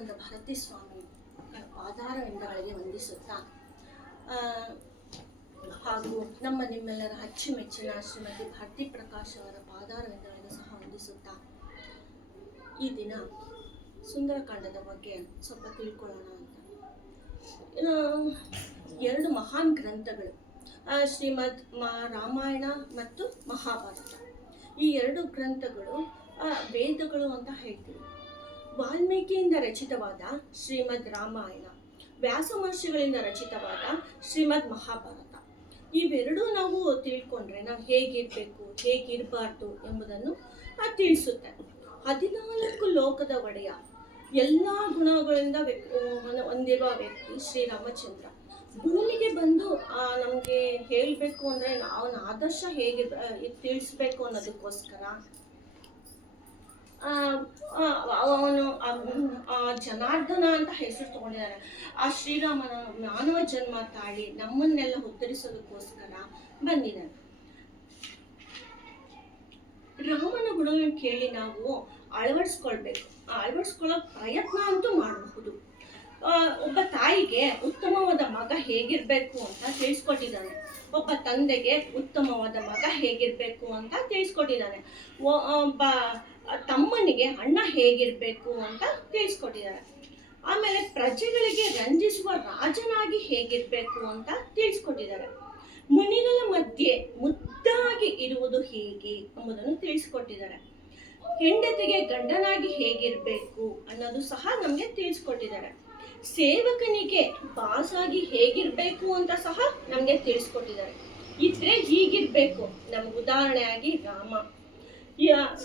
ವಿವೇಕಾನಂದ ಭಾರತೀ ಸ್ವಾಮಿ ಪಾದಾರವಿಂದಗಳಿಗೆ ವಂದಿಸುತ್ತಾ ಹಾಗೂ ನಿಮ್ಮೆಲ್ಲರ ಅಚ್ಚುಮೆಚ್ಚಿನ ಶ್ರೀಮತಿ ಭಾರತಿ ಪ್ರಕಾಶ್ ಅವರ ಪಾದಾರವಿಂದಗಳಿಗೆ ಸಹ ವಂದಿಸುತ್ತಾ ಈ ದಿನ ಸುಂದರಕಾಂಡದ ಬಗ್ಗೆ ಸ್ವಲ್ಪ ತಿಳ್ಕೊಳ್ಳೋಣ ಅಂತ. ಎರಡು ಮಹಾನ್ ಗ್ರಂಥಗಳು, ಶ್ರೀಮದ್ ರಾಮಾಯಣ ಮತ್ತು ಮಹಾಭಾರತ. ಈ ಎರಡು ಗ್ರಂಥಗಳು ವೇದಗಳು ಅಂತ ಹೇಳ್ತೀವಿ. ವಾಲ್ಮೀಕಿಯಿಂದ ರಚಿತವಾದ ಶ್ರೀಮದ್ ರಾಮಾಯಣ, ವ್ಯಾಸ ಮಹರ್ಷಿಗಳಿಂದ ರಚಿತವಾದ ಶ್ರೀಮದ್ ಮಹಾಭಾರತ. ಇವೆರಡೂ ನಾವು ತಿಳ್ಕೊಂಡ್ರೆ ನಾವು ಹೇಗಿರಬೇಕು ಹೇಗಿರಬಾರ್ದು ಎಂಬುದನ್ನು ತಿಳಿಸುತ್ತೆ. 14 ಲೋಕದ ಒಡೆಯ, ಎಲ್ಲ ಗುಣಗಳಿಂದ ಹೊಂದಿರುವ ವ್ಯಕ್ತಿ ಶ್ರೀರಾಮಚಂದ್ರ ಭೂಮಿಗೆ ಬಂದು ನಮಗೆ ಹೇಳಬೇಕು ಅಂದರೆ ಅವನ ಆದರ್ಶ ಹೇಗೆ ತಿಳಿಸ್ಬೇಕು ಅನ್ನೋದಕ್ಕೋಸ್ಕರ ಅವನು ಜನಾರ್ದನ ಅಂತ ಹೆಸರು ತಗೊಂಡಿದ್ದಾನೆ. ಆ ಶ್ರೀರಾಮನ ಮಾನವ ಜನ್ಮ ತಾಳಿ ನಮ್ಮನ್ನೆಲ್ಲ ಉದ್ಧರಿಸೋದಕ್ಕೋಸ್ಕರ ಬಂದಿದ್ದಾನೆ. ರಾಮನ ಗುಣಗಳನ್ನು ಕೇಳಿ ನಾವು ಅಳವಡಿಸ್ಕೊಳ್ಳೋ ಪ್ರಯತ್ನ ಅಂತೂ ಮಾಡಬಹುದು. ಒಬ್ಬ ತಾಯಿಗೆ ಉತ್ತಮವಾದ ಮಗ ಹೇಗಿರ್ಬೇಕು ಅಂತ ತಿಳಿಸ್ಕೊಟ್ಟಿದ್ದಾನೆ. ಒಬ್ಬ ತಂದೆಗೆ ಉತ್ತಮವಾದ ಮಗ ಹೇಗಿರ್ಬೇಕು ಅಂತ ತಿಳಿಸ್ಕೊಟ್ಟಿದ್ದಾನೆ. ಒಬ್ಬ ತಮ್ಮನಿಗೆ ಅಣ್ಣ ಹೇಗಿರ್ಬೇಕು ಅಂತ ತಿಳಿಸ್ಕೊಟ್ಟಿದ್ದಾರೆ. ಆಮೇಲೆ ಪ್ರಜೆಗಳಿಗೆ ರಂಜಿಸುವ ರಾಜನಾಗಿ ಹೇಗಿರ್ಬೇಕು ಅಂತ ತಿಳಿಸ್ಕೊಟ್ಟಿದ್ದಾರೆ. ಮುನಿಗಳ ಮಧ್ಯೆ ಮುದ್ದಾಗಿ ಇರುವುದು ಹೇಗೆ ಎಂಬುದನ್ನು ತಿಳಿಸ್ಕೊಟ್ಟಿದ್ದಾರೆ. ಹೆಂಡತಿಗೆ ಗಂಡನಾಗಿ ಹೇಗಿರ್ಬೇಕು ಅನ್ನೋದು ಸಹ ನಮಗೆ ತಿಳಿಸ್ಕೊಟ್ಟಿದ್ದಾರೆ. ಸೇವಕನಿಗೆ ಬಾಸಾಗಿ ಹೇಗಿರ್ಬೇಕು ಅಂತ ಸಹ ನಮಗೆ ತಿಳಿಸ್ಕೊಟ್ಟಿದ್ದಾರೆ. ಇದ್ರೆ ಹೀಗಿರ್ಬೇಕು. ನಮ್ಗೆ ಉದಾಹರಣೆಯಾಗಿ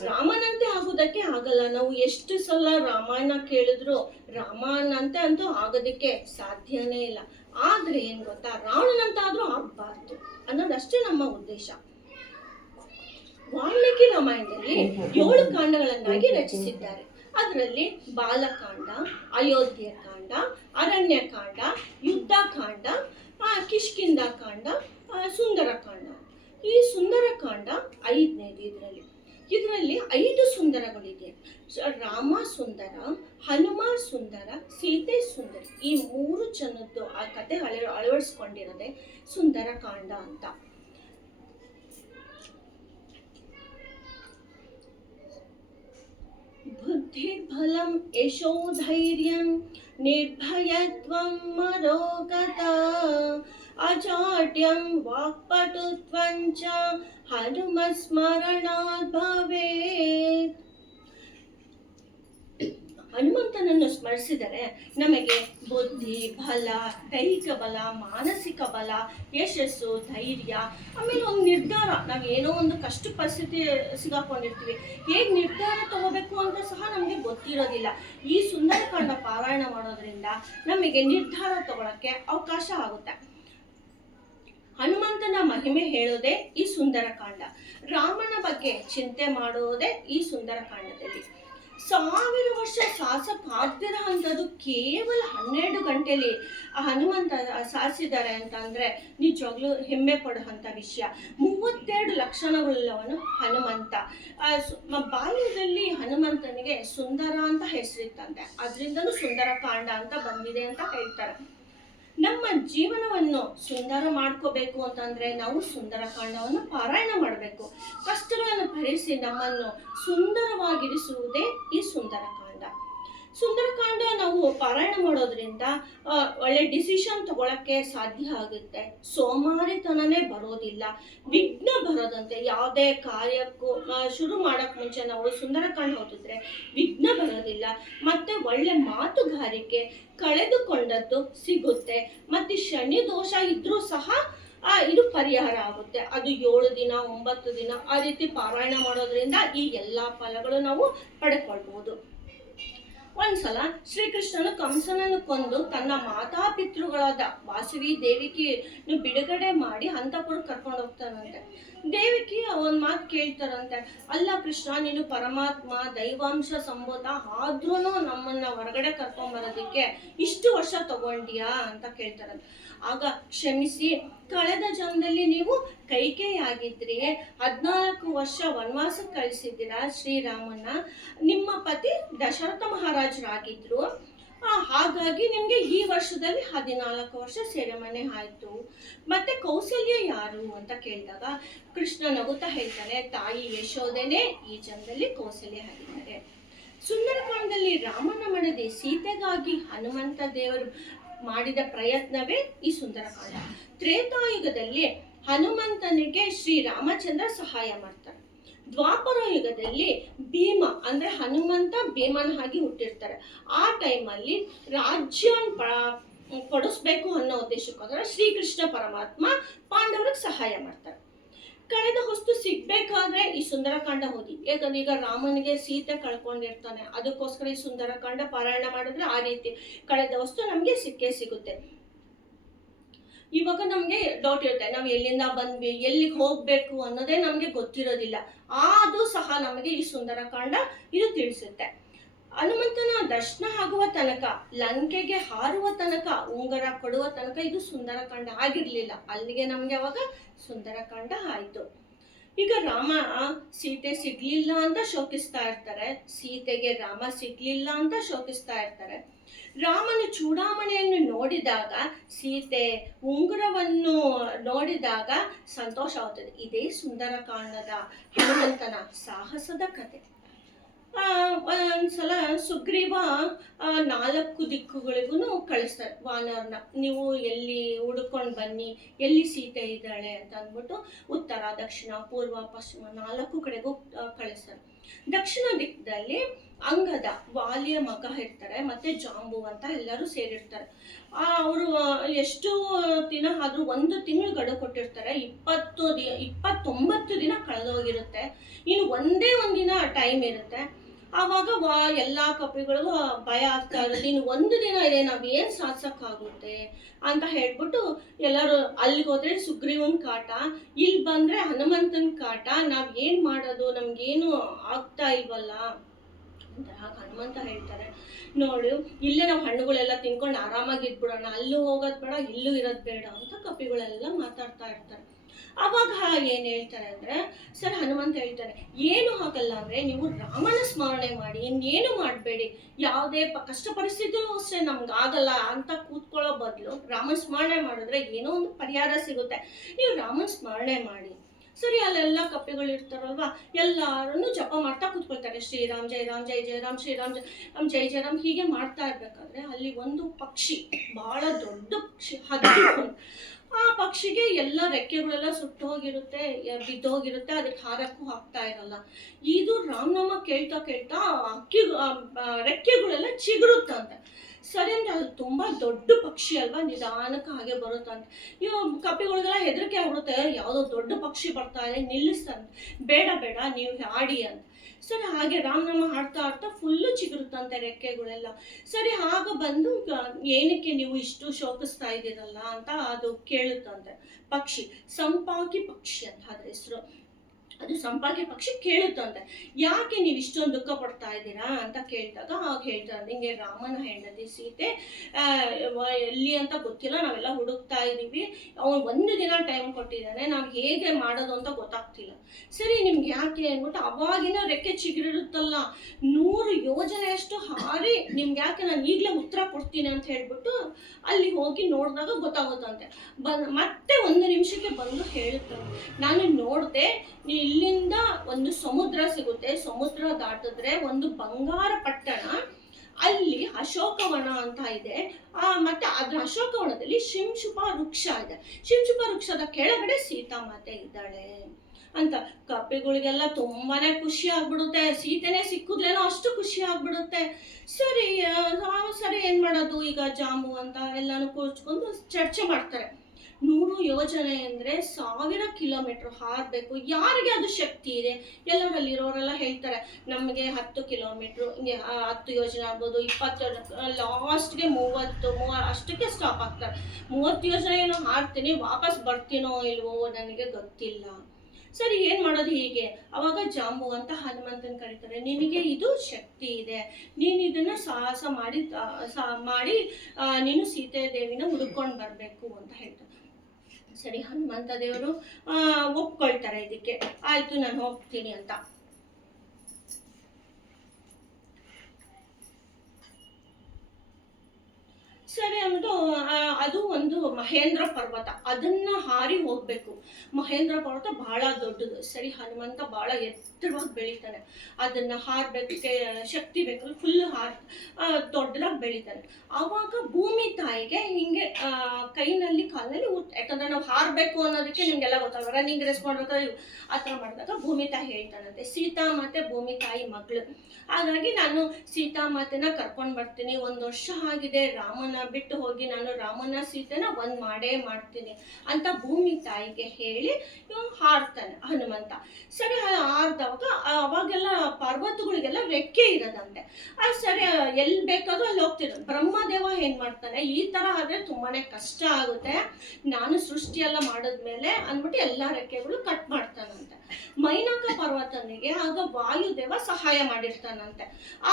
ರಾಮನಂತೆ ಆಗೋದಕ್ಕೆ ಆಗಲ್ಲ. ನಾವು ಎಷ್ಟು ಸಲ ರಾಮಾಯಣ ಕೇಳಿದ್ರು ರಾಮನಂತೆ ಅಂತೂ ಆಗೋದಕ್ಕೆ ಸಾಧ್ಯನೇ ಇಲ್ಲ. ಆದ್ರೆ ಏನ್ ಗೊತ್ತಾ, ರಾವಣನಂತಾದ್ರೂ ಆಗ್ಬಾರ್ದು ಅನ್ನೋದಷ್ಟೇ ನಮ್ಮ ಉದ್ದೇಶ. ವಾಲ್ಮೀಕಿ ರಾಮಾಯಣದಲ್ಲಿ 7 ಕಾಂಡಗಳನ್ನಾಗಿ ರಚಿಸಿದ್ದಾರೆ. ಅದರಲ್ಲಿ ಬಾಲಕಾಂಡ, ಅಯೋಧ್ಯೆ ಕಾಂಡ, ಅರಣ್ಯಕಾಂಡ, ಯುದ್ಧಕಾಂಡ, ಕಿಷ್ಕಿಂಧ ಕಾಂಡ, ಸುಂದರಕಾಂಡ. ಈ ಸುಂದರಕಾಂಡ 5ನೇದು. ಇದರಲ್ಲಿ 5 ಸುಂದರಗಳಿದೆ. ರಾಮ ಸುಂದರ, ಹನುಮ ಸುಂದರ, ಸೀತೆ ಸುಂದರಿ. ಈ 3 ಜನದ್ದು ಆ ಕತೆ ಅಳವಡಿಸ್ಕೊಂಡಿರೋದೆ ಸುಂದರಕಾಂಡ ಅಂತ. ಬುದ್ಧಿರ್ಬಲಂ ಯಶೋಧೈರ್ಯಂ ನಿರ್ಭಯತ್ವಂ ಮರೋಗತ ಅಜಾಡ್ಯಂ ವಾಕ್ಪಟುತ್ವಂಚ ಹನುಮಸ್ಮರಣಾತ್ ಭವೇತ್. ಹನುಮಂತನನ್ನು ಸ್ಮರಿಸಿದರೆ ನಮಗೆ ಬುದ್ಧಿ, ಬಲ, ದೈಹಿಕ ಬಲ, ಮಾನಸಿಕ ಬಲ, ಯಶಸ್ಸು, ಧೈರ್ಯ, ಆಮೇಲೆ ಒಂದು ನಿರ್ಧಾರ. ನಾವು ಏನೋ ಒಂದು ಕಷ್ಟ ಪರಿಸ್ಥಿತಿ ಸಿಗಾಕೊಂಡಿರ್ತೀವಿ, ಹೇಗೆ ನಿರ್ಧಾರ ತಗೋಬೇಕು ಅಂತ ಸಹ ನಮಗೆ ಗೊತ್ತಿರೋದಿಲ್ಲ. ಈ ಸುಂದರಕಾಂಡ ಪಾರಾಯಣ ಮಾಡೋದ್ರಿಂದ ನಮಗೆ ನಿರ್ಧಾರ ತಗೊಳಕ್ಕೆ ಅವಕಾಶ ಆಗುತ್ತೆ. ಹನುಮಂತನ ಮಹಿಮೆ ಹೇಳೋದೇ ಈ ಸುಂದರಕಾಂಡ. ರಾಮನ ಬಗ್ಗೆ ಚಿಂತೆ ಮಾಡೋದೇ ಈ ಸುಂದರಕಾಂಡದಲ್ಲಿ. 1000 ವರ್ಷ ಸಾಧಿಸಕ್ಕಾಗ್ದಿರೋ ಅಂಥದ್ದು ಕೇವಲ 12 ಗಂಟೆಯಲ್ಲಿ ಆ ಹನುಮಂತ ಸಾಧಿಸಿದ್ದಾರೆ ಅಂತಂದ್ರೆ ನಿಜವಾಗ್ಲೂ ಹೆಮ್ಮೆ ಪಡುವಂಥ ವಿಷಯ. 32 ಲಕ್ಷಣಗಳುಳ್ಳವನು ಹನುಮಂತ. ಬಾಲ್ಯದಲ್ಲಿ ಹನುಮಂತನಿಗೆ ಸುಂದರ ಅಂತ ಹೆಸರಿತ್ತಂತೆ, ಅದರಿಂದನೂ ಸುಂದರಕಾಂಡ ಅಂತ ಬಂದಿದೆ ಅಂತ ಹೇಳ್ತಾರೆ. ನಮ್ಮ ಜೀವನವನ್ನು ಸುಂದರ ಮಾಡ್ಕೋಬೇಕು ಅಂತಂದ್ರೆ ನಾವು ಸುಂದರಕಾಂಡವನ್ನು ಪಾರಾಯಣ ಮಾಡಬೇಕು. ಕಷ್ಟಗಳನ್ನು ಪರಿಹರಿಸಿ ನಮ್ಮನ್ನು ಸುಂದರವಾಗಿರಿಸುವುದೇ ಈ ಸುಂದರಕಾಂಡ. ಸುಂದರಕಾಂಡ ನಾವು ಪಾರಾಯಣ ಮಾಡೋದ್ರಿಂದ ಒಳ್ಳೆ ಡಿಸಿಷನ್ ತಗೊಳಕ್ಕೆ ಸಾಧ್ಯ ಆಗುತ್ತೆ. ಸೋಮಾರಿತನನೇ ಬರೋದಿಲ್ಲ, ವಿಘ್ನ ಬರೋದಂತೆ. ಯಾವುದೇ ಕಾರ್ಯಕ್ಕೂ ಶುರು ಮಾಡಕ್ ಮುಂಚೆ ನಾವು ಸುಂದರಕಾಂಡ ಓದಿದ್ರೆ ವಿಘ್ನ ಬರೋದಿಲ್ಲ. ಮತ್ತೆ ಒಳ್ಳೆ ಮಾತುಗಾರಿಕೆ, ಕಳೆದುಕೊಂಡದ್ದು ಸಿಗುತ್ತೆ. ಮತ್ತೆ ಶನಿ ದೋಷ ಇದ್ರೂ ಸಹ ಇದು ಪರಿಹಾರ ಆಗುತ್ತೆ. ಅದು 7 ದಿನ 9 ದಿನ ಆ ರೀತಿ ಪಾರಾಯಣ ಮಾಡೋದ್ರಿಂದ ಈ ಎಲ್ಲಾ ಫಲಗಳು ನಾವು ಪಡ್ಕೊಳ್ಬಹುದು. ಒಂದ್ಸಲ ಶ್ರೀಕೃಷ್ಣನು ಕಂಸನನ್ನು ಕೊಂದು ತನ್ನ ಮಾತಾಪಿತೃಗಳಾದ ವಾಸವಿ ದೇವಿಕಿಯನ್ನು ಬಿಡುಗಡೆ ಮಾಡಿ ಅಂತಃಪುರಕ್ಕೆ ಕರ್ಕೊಂಡು ಹೋಗ್ತಾನಂತೆ. ದೇವಿಕಿ ಒಂದು ಮಾತು ಕೇಳ್ತಾರಂತೆ, ಅಲ್ಲ ಕೃಷ್ಣ, ನೀನು ಪರಮಾತ್ಮ ದೈವಾಂಶ ಸಂಭೂತ, ಆದ್ರೂ ನಮ್ಮನ್ನ ಹೊರಗಡೆ ಕರ್ಕೊಂಬರೋದಕ್ಕೆ ಇಷ್ಟು ವರ್ಷ ತಗೊಂಡ್ಯಾ ಅಂತ ಕೇಳ್ತಾರಂತೆ. ಆಗ ಕ್ಷಮಿಸಿ, ಕಳೆದ ಜನ್ಮದಲ್ಲಿ ನೀವು ಕೈಕೇಯಿಯಾಗಿದ್ರಿ, 14 ವರ್ಷ ವನವಾಸಕ್ಕೆ ಕಳಿಸಿದ್ದೀರಾ ಶ್ರೀರಾಮನ. ನಿಮ್ಮ ಪತಿ ದಶರಥ ಮಹಾರಾಜರಾಗಿದ್ರು. ಹಾಗಾಗಿ ನಿಮಗೆ ಈ ವರ್ಷದಲ್ಲಿ 14 ವರ್ಷ ಸೆರೆಮನೆ ಆಯಿತು. ಮತ್ತೆ ಕೌಸಲ್ಯ ಯಾರು ಅಂತ ಕೇಳಿದಾಗ ಕೃಷ್ಣ ನಗುತ್ತಾ ಹೇಳ್ತಾನೆ, ತಾಯಿ ಯಶೋಧನೆ ಈ ಜನ್ಮದಲ್ಲಿ ಕೌಸಲ್ಯ ಆಗಿದ್ದಾರೆ. ಸುಂದರಕಾಂಡದಲ್ಲಿ ರಾಮನ ಮಡದಿ ಸೀತೆಗಾಗಿ ಹನುಮಂತ ದೇವರು ಮಾಡಿದ ಪ್ರಯತ್ನವೇ ಈ ಸುಂದರಕಾಂಡ. ತ್ರೇತಾಯುಗದಲ್ಲಿ ಹನುಮಂತನಿಗೆ ಶ್ರೀರಾಮಚಂದ್ರ ಸಹಾಯ ಮಾಡ್ತಾರೆ. ದ್ವಾಪರ ಯುಗದಲ್ಲಿ ಭೀಮ ಅಂದ್ರೆ ಹನುಮಂತ ಭೀಮನ ಹಾಗೆ ಹುಟ್ಟಿರ್ತಾರೆ. ಆ ಟೈಮಲ್ಲಿ ರಾಜ್ಯ ಕೊಡಿಸ್ಬೇಕು ಅನ್ನೋ ಉದ್ದೇಶಕ್ಕೋಸ್ಕರ ಶ್ರೀಕೃಷ್ಣ ಪರಮಾತ್ಮ ಪಾಂಡವರಿಗೆ ಸಹಾಯ ಮಾಡ್ತಾರೆ. ಕಳೆದ ಹೊಸ್ತು ಸಿಗ್ಬೇಕಾದ್ರೆ ಈ ಸುಂದರಕಾಂಡ ಓದಿ. ಯಾಕಂದ್ರೆ ಈಗ ರಾಮನಿಗೆ ಸೀತೆ ಕಳ್ಕೊಂಡಿರ್ತಾನೆ, ಅದಕ್ಕೋಸ್ಕರ ಈ ಸುಂದರಕಾಂಡ ಪಾರಾಯಣ ಮಾಡಿದ್ರೆ ಆ ರೀತಿ ಕಳೆದ ವಸ್ತು ನಮ್ಗೆ ಸಿಕ್ಕೇ ಸಿಗುತ್ತೆ. ಇವಾಗ ನಮ್ಗೆ ಡೌಟ್ ಇರುತ್ತೆ, ನಾವು ಎಲ್ಲಿಂದ ಬಂದ್ವಿ, ಎಲ್ಲಿಗೆ ಹೋಗ್ಬೇಕು ಅನ್ನೋದೇ ನಮ್ಗೆ ಗೊತ್ತಿರೋದಿಲ್ಲ. ಅದು ಸಹ ನಮಗೆ ಈ ಸುಂದರಕಾಂಡ ಇದು ತಿಳಿಸುತ್ತೆ. ಹನುಮಂತನ ದರ್ಶನ ಆಗುವ ತನಕ, ಲಂಕೆಗೆ ಹಾರುವ ತನಕ, ಉಂಗರ ಕೊಡುವ ತನಕ ಇದು ಸುಂದರಕಾಂಡ ಆಗಿರ್ಲಿಲ್ಲ. ಅಲ್ಲಿಗೆ ನಮ್ಗೆ ಅವಾಗ ಸುಂದರಕಾಂಡ ಆಯ್ತು. ಈಗ ರಾಮ ಸೀತೆ ಸಿಗ್ಲಿಲ್ಲ ಅಂತ ಶೋಕಿಸ್ತಾ ಇರ್ತಾರೆ, ಸೀತೆಗೆ ರಾಮ ಸಿಗ್ಲಿಲ್ಲ ಅಂತ ಶೋಕಿಸ್ತಾ ಇರ್ತಾರೆ. ರಾಮನ ಚೂಡಾಮಣಿಯನ್ನು ನೋಡಿದಾಗ, ಸೀತೆ ಉಂಗುರವನ್ನು ನೋಡಿದಾಗ ಸಂತೋಷ ಆಗುತ್ತದೆ. ಇದೇ ಸುಂದರಕಾಂಡದ ಹನುಮಂತನ ಸಾಹಸದ ಕತೆ. ಒಂದ್ಸಲ ಸುಗ್ರೀವ 4 ದಿಕ್ಕುಗಳಿಗೂ ಕಳಿಸ್ತಾರೆ ವಾನರನ, ನೀವು ಎಲ್ಲಿ ಹುಡ್ಕೊಂಡು ಬನ್ನಿ, ಎಲ್ಲಿ ಸೀತೆ ಇದ್ದಾಳೆ ಅಂತ ಅಂದ್ಬಿಟ್ಟು ಉತ್ತರ, ದಕ್ಷಿಣ, ಪೂರ್ವ, ಪಶ್ಚಿಮ 4 ಕಡೆಗೂ ಕಳಿಸ್ತಾರೆ. ದಕ್ಷಿಣ ದಿಕ್ಕದಲ್ಲಿ ಅಂಗದ, ವಾಲಿಯ ಮಗ ಇರ್ತಾರೆ, ಮತ್ತೆ ಜಾಂಬುವಂತ ಎಲ್ಲರೂ ಸೇರಿರ್ತಾರೆ. ಅವರು ಎಷ್ಟು ದಿನ ಆದ್ರೂ 1 ತಿಂಗಳು ಗಡುವು ಕೊಟ್ಟಿರ್ತಾರೆ. 29 ದಿನ ಕಳೆದೋಗಿರುತ್ತೆ. ಇನ್ನು ಒಂದೇ ಒಂದಿನ ಟೈಮ್ ಇರುತ್ತೆ. ಆವಾಗ ಎಲ್ಲಾ ಕಪಿಗಳಿಗೂ ಭಯ ಆಗ್ತಾ ಇರೋದು, ಇನ್ನು 1 ದಿನ ಇದೆ, ನಾವೇನ್ ಸಾಧಿಸಕ್ಕಾಗುತ್ತೆ ಅಂತ ಹೇಳ್ಬಿಟ್ಟು ಎಲ್ಲರೂ ಅಲ್ಲಿಗೆ ಹೋದ್ರೆ ಸುಗ್ರೀವನ್ ಕಾಟ, ಇಲ್ಲಿ ಬಂದ್ರೆ ಹನುಮಂತನ್ ಕಾಟ, ನಾವ್ ಏನ್ ಮಾಡೋದು, ನಮ್ಗೇನು ಆಗ್ತಾ ಇಲ್ವಲ್ಲ ಅಂತ. ಹನುಮಂತ ಹೇಳ್ತಾರೆ, ನೋಡು ಇಲ್ಲೇ ನಾವು ಹಣ್ಣುಗಳೆಲ್ಲ ತಿನ್ಕೊಂಡು ಆರಾಮಾಗಿ ಇದ್ಬಿಡೋಣ, ಅಲ್ಲೂ ಹೋಗೋದ್ ಬೇಡ, ಇಲ್ಲೂ ಇರೋದ್ ಬೇಡ ಅಂತ ಕಪಿಗಳೆಲ್ಲ ಮಾತಾಡ್ತಾ ಇರ್ತಾರೆ. ಅವಾಗ ಏನ್ ಹೇಳ್ತಾರೆ ಅಂದ್ರೆ, ಸರ್ ಹನುಮಂತ ಹೇಳ್ತಾರೆ, ಏನು ಆಗಲ್ಲ ಅಂದ್ರೆ ನೀವು ರಾಮನ ಸ್ಮರಣೆ ಮಾಡಿ, ಇನ್ನೇನು ಮಾಡಬೇಡಿ. ಯಾವುದೇ ಕಷ್ಟ ಪರಿಸ್ಥಿತಿಯೂ ಅಷ್ಟೇ ನಮ್ಗಾಗಲ್ಲ ಅಂತ ಕೂತ್ಕೊಳ್ಳೋ ಬದಲು ರಾಮನ ಸ್ಮರಣೆ ಮಾಡಿದ್ರೆ ಏನೋ ಒಂದು ಪರಿಹಾರ ಸಿಗುತ್ತೆ. ನೀವು ರಾಮನ ಸ್ಮರಣೆ ಮಾಡಿ. ಸರಿ, ಅಲ್ಲೆಲ್ಲ ಕಪಿಗಳು ಇರ್ತಾರಲ್ವಾ, ಎಲ್ಲಾರನ್ನು ಜಪ ಮಾಡ್ತಾ ಕೂತ್ಕೊಳ್ತಾರೆ. ಶ್ರೀರಾಮ್ ಜೈ ರಾಮ್ ಜೈ ಜೈ ರಾಮ್, ಶ್ರೀರಾಮ್ ಜೈ ಜೈ ರಾಮ್ ಹೀಗೆ ಮಾಡ್ತಾ ಇರ್ಬೇಕಾದ್ರೆ ಅಲ್ಲಿ ಒಂದು ಪಕ್ಷಿ, ಬಹಳ ದೊಡ್ಡ ಪಕ್ಷಿ, ಹದ್ದು. ಆ ಪಕ್ಷಿಗೆ ಎಲ್ಲ ರೆಕ್ಕೆಗಳೆಲ್ಲ ಸುಟ್ಟು ಹೋಗಿರುತ್ತೆ, ಬಿದ್ದೋಗಿರುತ್ತೆ, ಅದಕ್ಕೆ ಹಾರಕ್ಕೂ ಆಗ್ತಾ ಇರಲ್ಲ. ಇದು ರಾಮನಾಮ ಕೇಳ್ತಾ ಕೇಳ್ತಾ ರೆಕ್ಕೆಗಳೆಲ್ಲ ಚಿಗುರುತ್ತಂತೆ. ಸರಿ ಅಂದ್ರೆ ಅದು ತುಂಬಾ ದೊಡ್ಡ ಪಕ್ಷಿ ಅಲ್ವಾ, ನಿಧಾನಕ್ಕೆ ಹಾಗೆ ಬರುತ್ತಂತೆ. ಇವು ಕಪಿಗಳಿಗೆಲ್ಲ ಹೆದರಿಕೆ ಆಗ್ಬಿಡುತ್ತೆ, ಯಾವುದೋ ದೊಡ್ಡ ಪಕ್ಷಿ ಬರ್ತಾ ಇದೆ, ನಿಲ್ಲಿಸ್ತಂತೆ. ಬೇಡ ಬೇಡ ನೀವು ಹಾಡಿ ಅಂತ. ಸರಿ, ಹಾಗೆ ರಾಮನಾಮ ಹಾಡ್ತಾ ಹಾಡ್ತಾ ಫುಲ್ಲು ಚಿಗುರುತ್ತಂತೆ ರೆಕ್ಕೆಗಳೆಲ್ಲ. ಸರಿ, ಆಗ ಬಂದು ಏನಕ್ಕೆ ನೀವು ಇಷ್ಟು ಶೋಕಿಸ್ತಾ ಇದ್ದೀರಲ್ಲ ಅಂತ ಅದು ಕೇಳುತ್ತಂತೆ. ಪಕ್ಷಿ ಸಂಪಾಕಿ ಪಕ್ಷಿ ಅಂತ ಅದ್ರ ಹೆಸರು. ಅದು ಸಂಪಾಕಿ ಪಕ್ಷಿ ಕೇಳುತ್ತಂತೆ, ಯಾಕೆ ನೀವು ಇಷ್ಟೊಂದು ದುಃಖ ಪಡ್ತಾ ಇದ್ದೀರಾ ಅಂತ ಕೇಳಿದಾಗ ಆಗ ಹೇಳ್ತಾರೆ, ನಿಂಗೆ ರಾಮನ ಹೆಂಡತಿ ಸೀತೆ ಎಲ್ಲಿ ಅಂತ ಗೊತ್ತಿಲ್ಲ, ನಾವೆಲ್ಲ ಹುಡುಕ್ತಾ ಇದ್ದೀವಿ, ಅವನು 1 ದಿನ ಟೈಮ್ ಕೊಟ್ಟಿದ್ದಾನೆ, ನಾವು ಹೇಗೆ ಮಾಡೋದು ಅಂತ ಗೊತ್ತಾಗ್ತಿಲ್ಲ. ಸರಿ, ನಿಮ್ಗೆ ಯಾಕೆ ಅಂದ್ಬಿಟ್ಟು ಅವಾಗಿನ ರೆಕ್ಕೆ ಚಿಗುರಿರುತ್ತಲ್ಲ 100 ಯೋಜನೆಯಷ್ಟು ಹಾರಿ, ನಿಮ್ಗೆ ಯಾಕೆ, ನಾನು ಈಗಲೇ ಉತ್ತರ ಕೊಡ್ತೀನಿ ಅಂತ ಹೇಳ್ಬಿಟ್ಟು ಅಲ್ಲಿ ಹೋಗಿ ನೋಡಿದಾಗ ಗೊತ್ತಾಗುತ್ತಂತೆ. ಮತ್ತೆ 1 ನಿಮಿಷಕ್ಕೆ ಬಂದು ಹೇಳುತ್ತಾರೆ, ನಾನು ನೋಡಿದೆ, ಇಲ್ಲಿಂದ ಒಂದು ಸಮುದ್ರ ಸಿಗುತ್ತೆ, ಸಮುದ್ರ ದಾಟಿದ್ರೆ ಒಂದು ಬಂಗಾರ ಪಟ್ಟಣ, ಅಲ್ಲಿ ಅಶೋಕವನ ಅಂತ ಇದೆ. ಮತ್ತೆ ಅದ್ರ ಅಶೋಕವನದಲ್ಲಿ ಶಿಂಶುಪ ವೃಕ್ಷ ಇದೆ, ಶಿಂಶುಪ ವೃಕ್ಷದ ಕೆಳಗಡೆ ಸೀತಾಮಾತೆ ಇದ್ದಾಳೆ ಅಂತ. ಕಪಿಗಳಿಗೆಲ್ಲ ತುಂಬಾನೇ ಖುಷಿ ಆಗ್ಬಿಡುತ್ತೆ, ಸೀತೆನೇ ಸಿಕ್ಕುದ್ಲೇನೋ ಅಷ್ಟು ಖುಷಿ ಆಗ್ಬಿಡುತ್ತೆ. ಸರಿ ಸರಿ ಏನ್ ಮಾಡೋದು ಈಗ ಜಾಂಬು ಅಂತ ಎಲ್ಲಾನು ಕೂರ್ಚ್ಕೊಂಡು ಚರ್ಚೆ ಮಾಡ್ತಾರೆ. 100 ಯೋಜನೆ ಅಂದ್ರೆ 1000 ಕಿಲೋಮೀಟರ್ ಹಾರಬೇಕು, ಯಾರಿಗೆ ಅದು ಶಕ್ತಿ ಇದೆ? ಎಲ್ಲರಲ್ಲಿರೋರೆಲ್ಲ ಹೇಳ್ತಾರೆ, ನಮಗೆ 10 ಕಿಲೋಮೀಟರ್, ಹಿಂಗೆ 10 ಯೋಜನೆ ಆಗ್ಬೋದು, 20, ಲಾಸ್ಟ್ಗೆ 30 ಅಷ್ಟಕ್ಕೆ ಸ್ಟಾಪ್ ಆಗ್ತಾರೆ. 30 ಯೋಜನೆ ಏನೋ ಹಾರ್ತೀನಿ, ವಾಪಸ್ ಬರ್ತೀನೋ ಇಲ್ವೋ ನನಗೆ ಗೊತ್ತಿಲ್ಲ. ಸರಿ, ಏನ್ ಮಾಡೋದು ಹೀಗೆ? ಅವಾಗ ಜಾಂಬು ಅಂತ ಹನುಮಂತನ್ ಕರೀತಾರೆ, ನಿನಗೆ ಇದು ಶಕ್ತಿ ಇದೆ, ನೀನು ಇದನ್ನ ಸಾಹಸ ಮಾಡಿ ನೀನು ಸೀತೆ ದೇವಿನ ಹುಡುಕೊಂಡು ಬರ್ಬೇಕು ಅಂತ ಹೇಳ್ತಾರೆ. ಸರಿ, ಹನುಮಂತ ದೇವರು ಒಪ್ಕೊಳ್ತಾರೆ ಇದಕ್ಕೆ, ಆಯ್ತು ನಾನು ಹೋಗ್ತೀನಿ ಅಂತ. ಸರಿ ಅಂದ್ಬಿಟ್ಟು ಅದು ಒಂದು ಮಹೇಂದ್ರ ಪರ್ವತ, ಅದನ್ನ ಹಾರಿ ಹೋಗ್ಬೇಕು. ಮಹೇಂದ್ರ ಪರ್ವತ ಬಹಳ ದೊಡ್ಡದು. ಸರಿ, ಹನುಮಂತ ಬಹಳ ಎತ್ತರವಾಗಿ ಬೆಳಿತಾನೆ, ಅದನ್ನ ಹಾರ್ಬೇಕಕ್ಕೆ ಶಕ್ತಿ ಬೇಕು, ಫುಲ್ ದೊಡ್ಡದಾಗಿ ಬೆಳಿತಾನೆ. ಆವಾಗ ಭೂಮಿ ತಾಯಿಗೆ ಹಿಂಗೆ ಕೈನಲ್ಲಿ ಕಾಲಿನಲ್ಲಿ ಯಾಕಂದ್ರೆ ನಾವು ಹಾರ್ಬೇಕು ಅನ್ನೋದಕ್ಕೆ ನಿಮ್ಗೆಲ್ಲ ಗೊತ್ತಲ್ವ, ರನ್ನಿಂಗ್ ರೇಸ್ ಮಾಡ್ಬೇಕಾದ್ರೆ ಆ ಥರ ಮಾಡಿದಾಗ ಭೂಮಿ ತಾಯಿ ಹೇಳ್ತಾನಂತೆ, ಸೀತಾ ಮತ್ತೆ ಭೂಮಿ ತಾಯಿ ಮಗಳು, ಹಾಗಾಗಿ ನಾನು ಸೀತಾಮಾತೆನ ಕರ್ಕೊಂಡು ಬರ್ತೀನಿ. 1 ವರ್ಷ ಆಗಿದೆ ರಾಮನ ಬಿಟ್ಟು ಹೋಗಿ, ನಾನು ರಾಮನ ಸೀತೆನ ಒಂದ್ ಮಾಡೇ ಮಾಡ್ತೀನಿ ಅಂತ ಭೂಮಿ ತಾಯಿಗೆ ಹೇಳಿ ಹಾರ್ತಾನೆ ಹನುಮಂತ. ಸರಿ, ಹಾರ್ದವಾಗ ಅವಾಗೆಲ್ಲ ಪರ್ವತಗಳಿಗೆಲ್ಲ ರೆಕ್ಕೆ ಇರೋದಂತೆ. ಸರಿ, ಎಲ್ಲಿ ಬೇಕಾದ್ರೂ ಅಲ್ಲಿ ಹೋಗ್ತಿರೋದು. ಬ್ರಹ್ಮದೇವ ಏನ್ ಮಾಡ್ತಾನೆ, ಈ ತರ ಆದ್ರೆ ತುಂಬಾನೇ ಕಷ್ಟ ಆಗುತ್ತೆ, ನಾನು ಸೃಷ್ಟಿಯೆಲ್ಲ ಮಾಡಿದ್ಮೇಲೆ ಅಂದ್ಬಿಟ್ಟು ಎಲ್ಲಾ ರೆಕ್ಕೆಗಳು ಕಟ್ ಮಾಡ್ತಾನಂತೆ. ಮೈನಾಕ ಪರ್ವತನಿಗೆ ಆಗ ವಾಯುದೇವ ಸಹಾಯ ಮಾಡಿರ್ತಾನಂತೆ.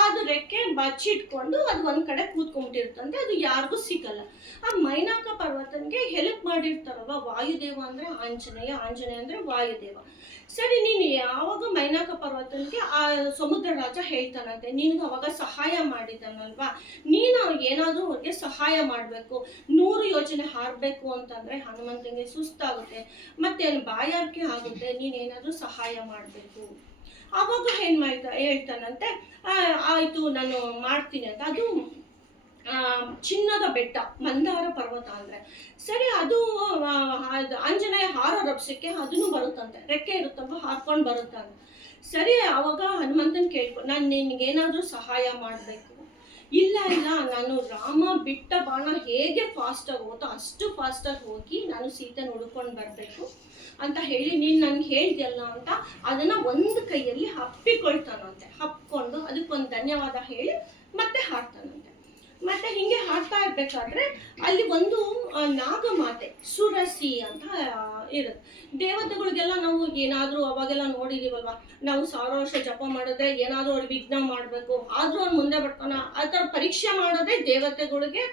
ಅದು ರೆಕ್ಕೆ ಬಚ್ಚಿಟ್ಕೊಂಡು ಅದು ಒಂದ್ ಕಡೆ ಕೂತ್ಕೊಂಡಿರ್ತಂತೆ, ಅದು ಯಾರಿಗೂ ಸಿಗಲ್ಲ. ಆ ಮೈನಾಕ ಪರ್ವತನಿಗೆ ಹೆಲ್ಪ್ ಮಾಡಿರ್ತಾರಲ್ವ ವಾಯುದೇವ ಅಂದ್ರೆ ಆಂಜನೇಯ, ಆಂಜನೇಯ ಅಂದ್ರೆ ವಾಯುದೇವ. ಸರಿ, ನೀನು ಯಾವಾಗ ಮೈನಾಕ ಪರ್ವತನಿಗೆ ಆ ಸಮುದ್ರ ರಾಜ ಹೇಳ್ತಾನಂತೆ, ನಿನ್ಗೆ ಅವಾಗ ಸಹಾಯ ಮಾಡಿದಾನಲ್ವಾ, ನೀನು ಏನಾದ್ರೂ ಅವ್ರಿಗೆ ಸಹಾಯ ಮಾಡ್ಬೇಕು. 100 ಯೋಜನೆ ಹಾರ್ಬೇಕು ಅಂತಂದ್ರೆ ಹನುಮಂತನಿಗೆ ಸುಸ್ತಾಗುತ್ತೆ, ಮತ್ತೆ ಬಾಯಾರಿಕೆ ಆಗುತ್ತೆ, ನೀನೇನಾದ್ರೂ ಸಹಾಯ ಮಾಡ್ಬೇಕು. ಅವಾಗ ಏನ್ ಹೇಳ್ತಾನಂತೆ, ಆಯ್ತು ನಾನು ಮಾಡ್ತೀನಿ ಅಂತ. ಅದು ಚಿನ್ನದ ಬೆಟ್ಟ, ಮಂದಾರ ಪರ್ವತ ಅಂದ್ರೆ. ಸರಿ, ಅದು ಆಂಜನೇಯ ಹಾರ ರಬ್ಸಕ್ಕೆ ಅದನ್ನು ಬರುತ್ತಂತೆ, ರೆಕ್ಕೆ ಇರುತ್ತಲ್ವ, ಹಾರ್ಕೊಂಡು ಬರುತ್ತಂತೆ. ಸರಿ, ಅವಾಗ ಹನುಮಂತನ್ ನಾನು ನಿನ್ಗೇನಾದ್ರೂ ಸಹಾಯ ಮಾಡ್ಬೇಕು. ಇಲ್ಲ ಇಲ್ಲ, ನಾನು ರಾಮ ಬಿಟ್ಟ ಬಾಣ ಹೇಗೆ ಫಾಸ್ಟಾಗಿ ಹೋಗುತ್ತೋ ಅಷ್ಟು ಫಾಸ್ಟಾಗಿ ಹೋಗಿ ನಾನು ಸೀತೆ ಹುಡ್ಕೊಂಡು ಬರಬೇಕು ಅಂತ ಹೇಳಿ ನೀನು ನನ್ಗೆ ಹೇಳ್ದಲ್ಲ ಅಂತ ಅದನ್ನ ಒಂದು ಕೈಯಲ್ಲಿ ಹಪ್ಪಿಕೊಳ್ತಾನಂತೆ. ಹಪ್ಕೊಂಡು ಅದಕ್ಕೊಂದು ಧನ್ಯವಾದ ಹೇಳಿ ಮತ್ತೆ ಹಾಡ್ತಾನಂತೆ. ಮತ್ತೆ ಹಿಂಗೆ ಹಾಡ್ತಾ ಇರ್ಬೇಕಾದ್ರೆ ಅಲ್ಲಿ ಒಂದು ನಾಗಮಾತೆ ಸುರಸಿ ಅಂತ ಇರುತ್ತೆ. ದೇವತೆಗಳಿಗೆಲ್ಲ ನಾವು ಏನಾದ್ರೂ ಅವಾಗೆಲ್ಲ ನೋಡಿದೀವಲ್ವಾ, ನಾವು 1000 ವರ್ಷ ಜಪ ಮಾಡಿದ್ರೆ ಏನಾದ್ರೂ ಅವ್ರಿಗೆ ವಿಘ್ನ ಮಾಡ್ಬೇಕು, ಆದ್ರೂ ಅವ್ನು ಮುಂದೆ ಬರ್ತಾನ, ಆ ಥರ ಪರೀಕ್ಷೆ ಮಾಡೋದೇ ದೇವತೆಗಳಿಗೆ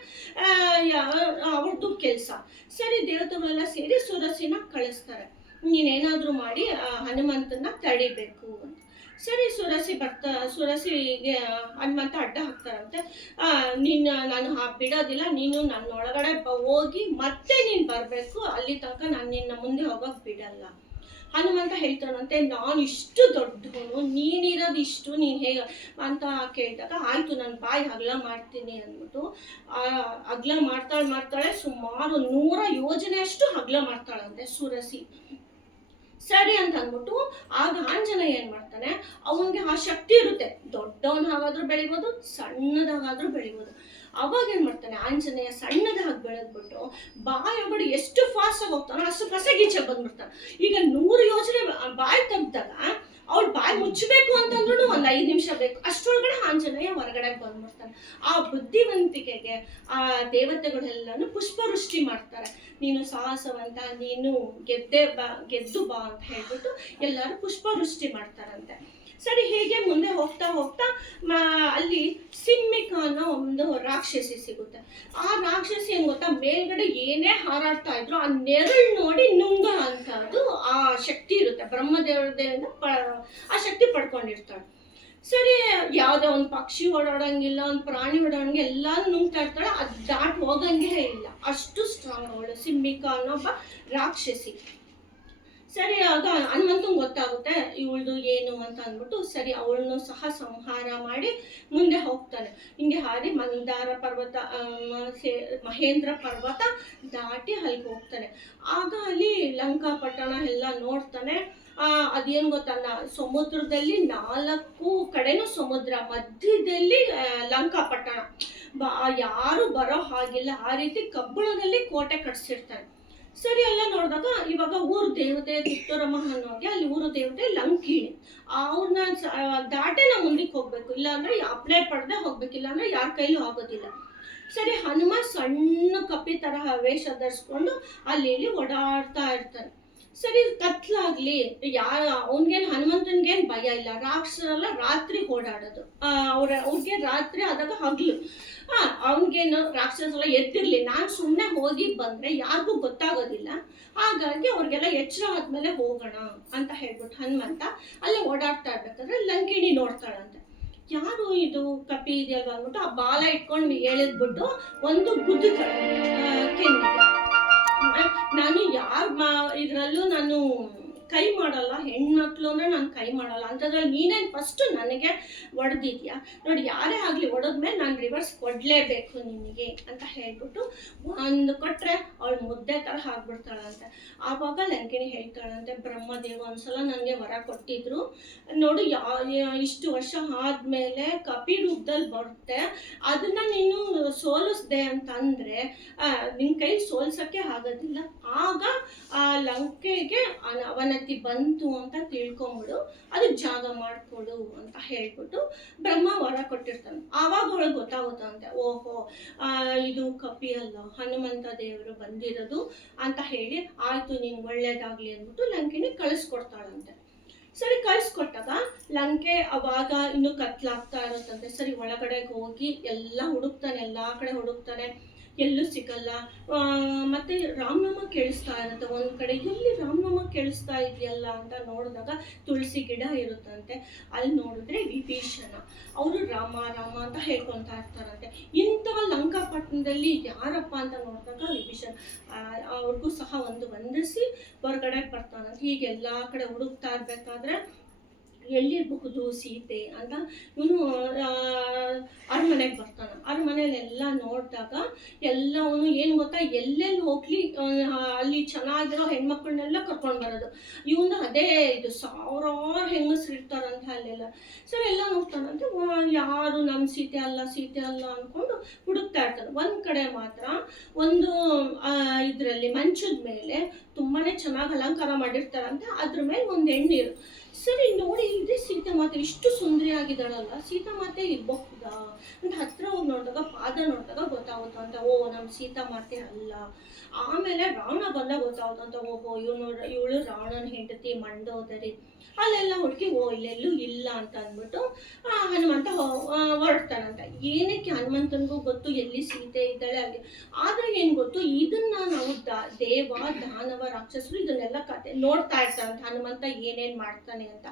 ಅವ್ರದ್ದು ಕೆಲಸ. ಸರಿ, ದೇವತೆಗಳೆಲ್ಲ ಸೇರಿ ಸುರಸಿನ ಕಳಿಸ್ತಾರೆ, ನೀನೇನಾದ್ರೂ ಮಾಡಿ ಹನುಮಂತನ ತಡಿಬೇಕು ಅಂತ. ಸರಿ, ಸುರಸಿಗೆ ಹನುಮಂತ ಅಡ್ಡ ಹಾಕ್ತಾರಂತೆ. ನಾನು ಬಿಡೋದಿಲ್ಲ, ನೀನು ನನ್ನೊಳಗಡೆ ಹೋಗಿ ಮತ್ತೆ ನೀನು ಬರಬೇಕು, ಅಲ್ಲಿ ತನಕ ನಾನು ನಿನ್ನ ಮುಂದೆ ಹೋಗೋಕೆ ಬಿಡಲ್ಲ. ಹನುಮಂತ ಹೇಳ್ತಾನಂತೆ, ನಾನು ಇಷ್ಟು ದೊಡ್ಡವನು, ನೀನಿರೋದು ಇಷ್ಟು, ನೀನು ಹೇಗೆ ಅಂತ ಕೇಳಿದಾಗ ಆಯ್ತು ನಾನು ಬಾಯಿ ಅಗಲ ಮಾಡ್ತೀನಿ ಅಂದ್ಬಿಟ್ಟು ಅಗಲ ಮಾಡ್ತಾಳೆ. ಸುಮಾರು 100 ಯೋಜನೆ ಅಷ್ಟು ಅಗಲ ಮಾಡ್ತಾಳಂತೆ ಸುರಸಿ. ಸರಿ ಅಂತ ಅಂದ್ಬಿಟ್ಟು ಆಗ ಆಂಜನೇಯ ಏನ್ ಮಾಡ್ತಾನೆ, ಅವನ್ಗೆ ಆ ಶಕ್ತಿ ಇರುತ್ತೆ, ದೊಡ್ಡವನ್ ಹಾಗಾದ್ರೂ ಬೆಳಿಬೋದು, ಸಣ್ಣದಾಗಾದ್ರೂ ಬೆಳಿಬೋದು. ಅವಾಗ ಏನ್ ಮಾಡ್ತಾನೆ ಆಂಜನೇಯ, ಸಣ್ಣದಾಗಿ ಬೆಳೆದ್ಬಿಟ್ಟು ಬಾಯಿ ಎಷ್ಟು ಫಾಸ್ಟ್ ಆಗಿ ಹೋಗ್ತಾನೋ ಅಷ್ಟು ಕಸಗೀಚೆ ಬಂದ್ಬಿಡ್ತಾನೆ. ಈಗ 100 ಯೋಜನೆ ಬಾಯಿ ತೆಗ್ದಾಗ ಅವ್ಳು ಬಾಯಿ ಮುಚ್ಚಬೇಕು ಅಂತಂದ್ರೂ 5 ನಿಮಿಷ ಬೇಕು, ಅಷ್ಟೊಳಗಡೆ ಆಂಜನೇಯ ಹೊರಗಡೆ ಬಂದ್ಬಿಡ್ತಾನೆ. ಆ ಬುದ್ಧಿವಂತಿಕೆಗೆ ಆ ದೇವತೆಗಳೆಲ್ಲಾನು ಪುಷ್ಪವೃಷ್ಟಿ ಮಾಡ್ತಾರೆ. ನೀನು ಸಾಹಸವಂತ, ನೀನು ಗೆದ್ದು ಬಾ ಅಂತ ಹೇಳ್ಬಿಟ್ಟು ಎಲ್ಲರೂ ಪುಷ್ಪವೃಷ್ಟಿ ಮಾಡ್ತಾರಂತೆ. ಸರಿ, ಹೀಗೆ ಮುಂದೆ ಹೋಗ್ತಾ ಹೋಗ್ತಾ ಅಲ್ಲಿ ಸಿಮ್ಮಿಕಾ ಅನ್ನೋ ಒಂದು ರಾಕ್ಷಸಿ ಸಿಗುತ್ತೆ. ಆ ರಾಕ್ಷಸಿ ಏನ್ ಗೊತ್ತಾ, ಮೇಲ್ಗಡೆ ಏನೇ ಹಾರಾಡ್ತಾ ಇದ್ರು ಆ ನೆರಳು ನೋಡಿ ನುಂಗ ಅಂತದ್ದು ಆ ಶಕ್ತಿ ಇರುತ್ತೆ, ಬ್ರಹ್ಮದೇವರಿಂದ ಆ ಶಕ್ತಿ ಪಡ್ಕೊಂಡಿರ್ತಾಳೆ. ಸರಿ, ಯಾವ್ದೋ ಒಂದು ಪಕ್ಷಿ ಓಡಾಡಂಗಿಲ್ಲ, ಒಂದು ಪ್ರಾಣಿ ಓಡಾಡಂಗಿಲ್ಲ, ಎಲ್ಲ ನುಂಗ್ತಾ ಇರ್ತಾಳೆ, ಅದು ದಾಟ್ ಹೋಗಂಗೆ ಇಲ್ಲ, ಅಷ್ಟು ಸ್ಟ್ರಾಂಗ್ ಅವಳು ಸಿಮ್ಮಿಕಾ ಅನ್ನೊಬ್ಬ ರಾಕ್ಷಸಿ. ಸರಿ, ಆಗ ಹನುಮಂತಂಗೆ ಗೊತ್ತಾಗುತ್ತೆ ಇವಳ್ದು ಏನು ಅಂತ ಅಂದ್ಬಿಟ್ಟು ಸರಿ ಅವಳನ್ನು ಸಹ ಸಂಹಾರ ಮಾಡಿ ಮುಂದೆ ಹೋಗ್ತಾನೆ. ಹಿಂಗೆ ಹಾರಿ ಮಂದಾರ ಪರ್ವತ, ಮಹೇಂದ್ರ ಪರ್ವತ ದಾಟಿ ಅಲ್ಲಿಗೆ ಹೋಗ್ತಾನೆ. ಆಗ ಅಲ್ಲಿ ಲಂಕಾಪಟ್ಟಣ ಎಲ್ಲ ನೋಡ್ತಾನೆ. ಅದೇನು ಗೊತ್ತಲ್ಲ, ಸಮುದ್ರದಲ್ಲಿ 4 ಕಡೆನೂ ಸಮುದ್ರ, ಮಧ್ಯದಲ್ಲಿ ಲಂಕಾಪಟ್ಟಣ, ಯಾರು ಬರೋ ಹಾಗಿಲ್ಲ, ಆ ರೀತಿ ಕಬ್ಬಳದಲ್ಲಿ ಕೋಟೆ ಕಟ್ಸಿರ್ತಾನೆ. ಸರಿ, ಎಲ್ಲ ನೋಡಿದಾಗ ಇವಾಗ ಊರು ದೇವತೆ ಕಿತ್ತೂರಮ್ಮ ಅನ್ನೋಗೆ ಅಲ್ಲಿ ಊರು ದೇವತೆ ಲಂಕಿಣಿ, ಅವ್ರನ್ನ ದಾಟೆ ನಾವು ಮುಂದಕ್ಕೆ ಹೋಗ್ಬೇಕು, ಇಲ್ಲಾಂದ್ರೆ ಅಪ್ಲೈ ಪಡೆದೇ ಹೋಗ್ಬೇಕು, ಇಲ್ಲಾಂದ್ರೆ ಯಾರ ಕೈಲೂ ಆಗೋದಿಲ್ಲ. ಸರಿ, ಹನುಮ ಸಣ್ಣ ಕಪ್ಪಿ ತರಹ ವೇಷ ಧರಿಸ್ಕೊಂಡು ಅಲ್ಲಿ ಇಲ್ಲಿ ಓಡಾಡ್ತಾ ಇರ್ತಾನೆ. ಸರಿ, ಕತ್ಲಾಗ್ಲಿ ಅವನ್ಗೇನು ಹನುಮಂತನ್ಗೇನು ಭಯ ಇಲ್ಲ, ರಾಕ್ಷಸರೆಲ್ಲ ರಾತ್ರಿ ಓಡಾಡೋದು, ಅವ್ರಿಗೆ ರಾತ್ರಿ ಆದಾಗ ಹಗ್ಲು. ಅವನಿಗೇನು ರಾಕ್ಷಸರೆಲ್ಲ ಎದ್ದಿರ್ಲಿ, ನಾನು ಸುಮ್ಮನೆ ಹೋಗಿ ಬಂದ್ರೆ ಯಾರಿಗೂ ಗೊತ್ತಾಗೋದಿಲ್ಲ, ಹಾಗಾಗಿ ಅವ್ರಿಗೆಲ್ಲ ಎಚ್ಚರ ಆದ್ಮೇಲೆ ಹೋಗೋಣ ಅಂತ ಹೇಳ್ಬಿಟ್ಟು ಹನುಮಂತ ಅಲ್ಲೇ ಓಡಾಡ್ತಾ ಇರ್ಬೇಕಾದ್ರೆ ಲಂಕಿಣಿ ನೋಡ್ತಾಳಂತೆ. ಯಾರು ಇದು ಕಪಿ ಇದೆಯಲ್ವ ಅಂದ್ಬಿಟ್ಟು ಆ ಬಾಲ ಇಟ್ಕೊಂಡು ಎಳೆದ್ಬಿಟ್ಟು ಒಂದು ಗುದ್ದುತ್ತಾಳೆ ಕೆನ್ನಿಗೆ. ನಾನು ಇದ್ರಲ್ಲೂ ನಾನು ಕೈ ಮಾಡಲ್ಲ, ಹೆಣ್ಮಕ್ಳು ಅಂದ್ರೆ ನಾನು ಕೈ ಮಾಡಲ್ಲ ಅಂಥದ್ರಲ್ಲಿ ನೀನೇನು ಫಸ್ಟು ನನಗೆ ಹೊಡೆದಿದ್ಯಾ, ನೋಡಿ ಯಾರೇ ಆಗಲಿ ಹೊಡೆದ್ಮೇಲೆ ನಾನು ರಿವರ್ಸ್ ಕೊಡಲೇಬೇಕು ನಿನಗೆ ಅಂತ ಹೇಳ್ಬಿಟ್ಟು ಒಂದು ಕೊಟ್ಟರೆ ಅವಳು ಮುದ್ದೆ ಥರ ಹಾಕ್ಬಿಡ್ತಾಳಂತೆ. ಆವಾಗ ಲಂಕಿಣಿ ಹೇಳ್ತಾಳಂತೆ, ಬ್ರಹ್ಮದೇವ ಒಂದ್ಸಲ ನನಗೆ ವರ ಕೊಟ್ಟಿದ್ರು ನೋಡು, ಇಷ್ಟು ವರ್ಷ ಆದಮೇಲೆ ಕಪಿ ರೂಪದಲ್ಲಿ ಬರುತ್ತೆ, ಅದನ್ನು ನೀನು ಸೋಲಿಸ್ದೆ ಅಂತಂದರೆ ನಿನ್ನ ಕೈ ಸೋಲ್ಸೋಕ್ಕೆ ಆಗೋದಿಲ್ಲ, ಆಗ ಆ ಲಂಕೆಗೆ ಅವನತಿ ಬಂತು ಅಂತ ತಿಳ್ಕೊಂಬಿಡು, ಅದಕ್ಕೆ ಜಾಗ ಮಾಡಿಕೊಡು ಅಂತ ಹೇಳ್ಬಿಟ್ಟು ಬ್ರಹ್ಮ ವರ ಕೊಟ್ಟಿರ್ತಾನೆ. ಆವಾಗ ಅವಳಿಗೆ ಗೊತ್ತಾಗುತ್ತಂತೆ, ಓಹೋ ಇದು ಕಪಿ ಅಲ್ಲ, ಹನುಮಂತ ದೇವರು ಬಂದಿರೋದು ಅಂತ ಹೇಳಿ, ಆಯಿತು ನೀನು ಒಳ್ಳೇದಾಗಲಿ ಅಂದ್ಬಿಟ್ಟು ಲಂಕೆಗೆ ಕಳಿಸ್ಕೊಡ್ತಾಳಂತೆ. ಸರಿ ಕಳಿಸ್ಕೊಟ್ಟಾಗ ಲಂಕೆ ಅವಾಗ ಇನ್ನೂ ಕತ್ಲಾಗ್ತಾ ಇರುತ್ತಂತೆ. ಸರಿ ಒಳಗಡೆಗೆ ಹೋಗಿ ಎಲ್ಲ ಹುಡುಕ್ತಾನೆ, ಎಲ್ಲ ಕಡೆ ಹುಡುಕ್ತಾನೆ, ಎಲ್ಲೂ ಸಿಗಲ್ಲ. ಮತ್ತೆ ರಾಮನಾಮ ಕೇಳಿಸ್ತಾ ಇರುತ್ತೆ ಒಂದು ಕಡೆ, ಎಲ್ಲಿ ರಾಮನಾಮ ಕೇಳಿಸ್ತಾ ಇದೆಯಲ್ಲ ಅಂತ ನೋಡಿದಾಗ ತುಳಸಿ ಗಿಡ ಇರುತ್ತಂತೆ. ಅಲ್ಲಿ ನೋಡಿದ್ರೆ ವಿಭೀಷಣ, ಅವರು ರಾಮ ರಾಮ ಅಂತ ಹೇಳ್ಕೊತಾ ಇರ್ತಾರಂತೆ. ಇಂಥ ಲಂಕಾಪಟ್ಟಣದಲ್ಲಿ ಯಾರಪ್ಪ ಅಂತ ನೋಡಿದಾಗ ವಿಭೀಷಣ, ಅವ್ರಿಗೂ ಸಹ ವಂದಿಸಿ ಹೊರಗಡೆ ಬರ್ತಾನಂತೆ. ಹೀಗೆ ಎಲ್ಲ ಕಡೆ ಹುಡುಕ್ತಾ ಇರ್ಬೇಕಾದ್ರೆ ಎಲ್ಲಿರಬಹುದು ಸೀತೆ ಅಂತ ಇವನು ಅರಮನೆಗೆ ಬರ್ತಾನೆ. ಅರಮನೆಯಲ್ಲೆಲ್ಲ ನೋಡಿದಾಗ ಎಲ್ಲವನು ಏನು ಗೊತ್ತಾ, ಎಲ್ಲೆಲ್ಲಿ ಹೋಗ್ಲಿ ಅಲ್ಲಿ ಚೆನ್ನಾಗಿರೋ ಹೆಣ್ಮಕ್ಳನ್ನೆಲ್ಲ ಕರ್ಕೊಂಡು ಬರೋದು. ಇವನು ಅದೇ ಇದು ಸಾವಿರಾರು ಹೆಂಗಸ್ರು ಇರ್ತಾರಂತ ಅಲ್ಲೆಲ್ಲ. ಸರಿ ಎಲ್ಲ ನೋಡ್ತಾನಂತೆ, ಯಾರು ನಮ್ಮ ಸೀತೆ ಅಲ್ಲ ಅಂದ್ಕೊಂಡು ಹುಡುಕ್ತಾ ಇರ್ತಾನೆ. ಒಂದು ಕಡೆ ಮಾತ್ರ ಒಂದು ಇದರಲ್ಲಿ ಮಂಚದ ಮೇಲೆ ತುಂಬಾ ಚೆನ್ನಾಗಿ ಅಲಂಕಾರ ಮಾಡಿರ್ತಾರಂತೆ, ಅದ್ರ ಮೇಲೆ ಒಂದು ಹೆಣ್ಣಿರು. ಸರಿ ನೋಡಿ, ಇದೇ ಸೀತಾ ಮಾತೆ ಇಷ್ಟು ಸುಂದರಿಯಾಗಿದ್ದಾಳಲ್ಲ, ಸೀತಾ ಮಾತೆ ಇರಬಹುದಾ ಅಂತ ಹತ್ರ ಹೋಗಿ ನೋಡಿದಾಗ ಪಾದ ನೋಡಿದಾಗ ಗೊತ್ತಾಗುತ್ತಂತ, ಓ ನಮ್ಮ ಸೀತಾ ಮಾತೆ ಅಲ್ಲ. ಆಮೇಲೆ ರಾವಣ ಬಂದಾಗ ಗೊತ್ತಾಗುತ್ತಂತ, ಓಹೋ ಇವಳು ರಾವಣನ ಹೆಂಡತಿ ಮಂಡೋದರಿ. ಅಲ್ಲೆಲ್ಲ ಹುಡುಕಿ ಓ ಇಲ್ಲೆಲ್ಲೂ ಇಲ್ಲ ಅಂತ ಅಂದ್ಬಿಟ್ಟು ಹನುಮಂತ ಹೊರಡ್ತಾನಂತ. ಏನಕ್ಕೆ ಹನುಮಂತನಿಗೂ ಗೊತ್ತು ಎಲ್ಲಿ ಸೀತೆ ಇದ್ದಾಳೆ ಅಲ್ಲಿ. ಆದರೆ ಏನು ಗೊತ್ತು, ಇದನ್ನ ನಾವು ದೇವ ದಾನವ ರಾಕ್ಷಸರು ಇದನ್ನೆಲ್ಲ ಕತೆ ನೋಡ್ತಾ ಇರ್ತಾರಂತ, ಹನುಮಂತ ಏನೇನು ಮಾಡ್ತಾನೆ ಅಂತ.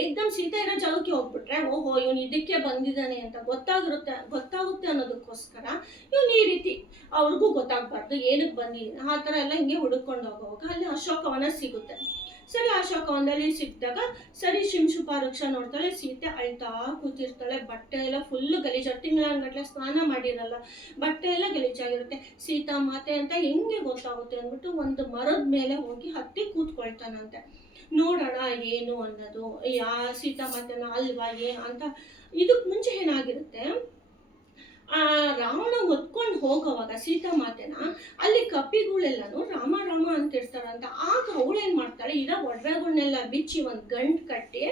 ಏಕ್ದಮ್ ಸೀತೆ ಇರೋ ಜಾಗಕ್ಕೆ ಹೋಗ್ಬಿಟ್ರೆ ಓಹೋ ಇವನು ಇದಕ್ಕೆ ಬಂದಿದ್ದಾನೆ ಅಂತ ಗೊತ್ತಾಗುತ್ತೆ ಅನ್ನೋದಕ್ಕೋಸ್ಕರ ಇವನು ಈ ರೀತಿ ಅವ್ರಿಗೂ ಗೊತ್ತಾಗಬಾರ್ದು ಏನಕ್ಕೆ ಬಂದಿದ್ದೀನಿ ಆ ಥರ ಎಲ್ಲ ಹಿಂಗೆ ಹುಡುಕೊಂಡು ಹೋಗುವಾಗ ಅಲ್ಲಿ ಅಶೋಕವನ ಸಿಗುತ್ತೆ. ಸರಿ ಅಶೋಕವನದಲ್ಲಿ ಸಿಕ್ಕಿದಾಗ ಸರಿ ಶಿಂಶುಪ ವೃಕ್ಷ ನೋಡ್ತಾಳೆ, ಸೀತೆ ಅಳ್ತಾ ಕೂತಿರ್ತಾಳೆ. ಬಟ್ಟೆ ಎಲ್ಲ ಫುಲ್ಲು ಗಲೀಜಾಗಿ, ತಿಂಗಳಗಟ್ಟಲೆ ಸ್ನಾನ ಮಾಡಿರಲ್ಲ, ಬಟ್ಟೆ ಎಲ್ಲ ಗಲೀಜಾಗಿರುತ್ತೆ. ಸೀತಾ ಮಾತೆ ಅಂತ ಹೆಂಗೆ ಗೊತ್ತಾಗುತ್ತೆ ಅಂದ್ಬಿಟ್ಟು ಒಂದು ಮರದ ಮೇಲೆ ಹೋಗಿ ಹತ್ತಿ ಕೂತ್ಕೊಳ್ತಾನಂತೆ. ನೋಡೋಣ ಏನು ಅನ್ನೋದು, ಸೀತಾ ಮಾತೆನ ಅಲ್ವಾ ಅಂತ. ಇದಕ್ಕೆ ಮುಂಚೆ ಏನಾಗಿರುತ್ತೆ, ರಾವಣ ಹೊತ್ಕೊಂಡು ಹೋಗೋವಾಗ ಸೀತಾ ಮಾತೆನ ಅಲ್ಲಿ ಕಪಿಗಳೆಲ್ಲನೂ ರಾಮ ರಾಮ ಅಂತಿರ್ತಾರಂತ. ಆಗ ಅವಳೇನು ಮಾಡ್ತಾಳೆ, ಇರೋ ಒಡವೆಗಳನ್ನೆಲ್ಲ ಬಿಚ್ಚಿ ಒಂದು ಗಂಟು ಕಟ್ಟಿ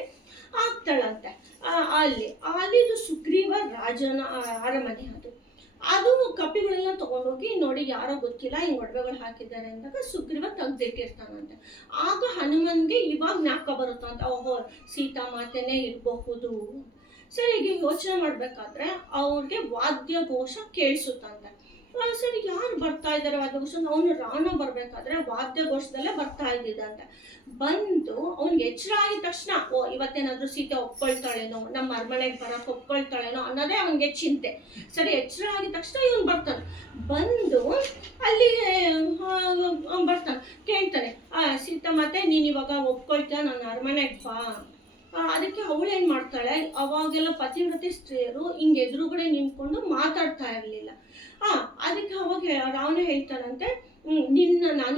ಹಾಕ್ತಾಳಂತೆ. ಅಲ್ಲಿದು ಸುಗ್ರೀವ ರಾಜನ ಅರಮನೆ ಅದು ಕಪಿಗಳೆಲ್ಲ ತೊಗೊಂಡೋಗಿ ನೋಡಿ ಯಾರೋ ಗೊತ್ತಿಲ್ಲ ಹಿಂಗೆ ಒಡವೆಗಳು ಹಾಕಿದ್ದಾರೆ ಅಂದಾಗ ಸುಗ್ರೀವ ತೆಗ್ದಿಟ್ಟಿರ್ತಾನಂತೆ. ಆಗ ಹನುಮನ್ಗೆ ಇವಾಗ ಜ್ಞಾಪಕ ಬರುತ್ತಂತ, ಓಹೋ ಸೀತಾ ಮಾತೆನೇ ಇರಬಹುದು. ಸರಿ ಈಗ ಯೋಚನೆ ಮಾಡಬೇಕಾದ್ರೆ ಅವ್ರಿಗೆ ವಾದ್ಯ ಘೋಷ ಕೇಳಿಸುತ್ತಂತೆ. ಸರಿ ಯಾರು ಬರ್ತಾ ಇದ್ದಾರೆ ವಾದ್ಯಘೋಷ, ಅವನು ರಾವಣ ಬರ್ಬೇಕಾದ್ರೆ ವಾದ್ಯ ಘೋಷದಲ್ಲೇ ಬರ್ತಾ ಇದ್ದಿದ್ದಂತೆ. ಬಂದು ಅವ್ನಿಗೆ ಎಚ್ಚರ ಆಗಿದ ತಕ್ಷಣ ಓ ಇವತ್ತೇನಾದ್ರೂ ಸೀತೆ ಒಪ್ಕೊಳ್ತಾಳೇನೋ, ನಮ್ಮ ಅರಮನೆಗೆ ಬರಕ್ಕೆ ಒಪ್ಕೊಳ್ತಾಳೇನೋ ಅನ್ನೋದೇ ಅವನಿಗೆ ಚಿಂತೆ. ಸರಿ ಎಚ್ಚರ ಆಗಿದ ತಕ್ಷಣ ಇವನು ಬರ್ತಾನೆ. ಬಂದು ಅಲ್ಲಿ ಬರ್ತಾನೆ, ಕೇಳ್ತಾನೆ, ಸೀತಾ ಮಾತೆ ನೀನು ಇವಾಗ ಒಪ್ಕೊಳ್ತೀಯ, ನನ್ನ ಅರಮನೆಗೆ ಬಾ. ಅದಕ್ಕೆ ಅವಳೇನು ಮಾಡ್ತಾಳೆ, ಅವಾಗೆಲ್ಲ ಪತಿವ್ರತೆ ಸ್ತ್ರೀಯರು ಹಿಂಗೆ ಎದುರುಗಡೆ ನಿಂತ್ಕೊಂಡು ಮಾತಾಡ್ತಾ ಇರಲಿಲ್ಲ. ಅದಕ್ಕೆ ಅವಾಗ ರಾವಣ ಹೇಳ್ತಾನಂತೆ, ನಾನು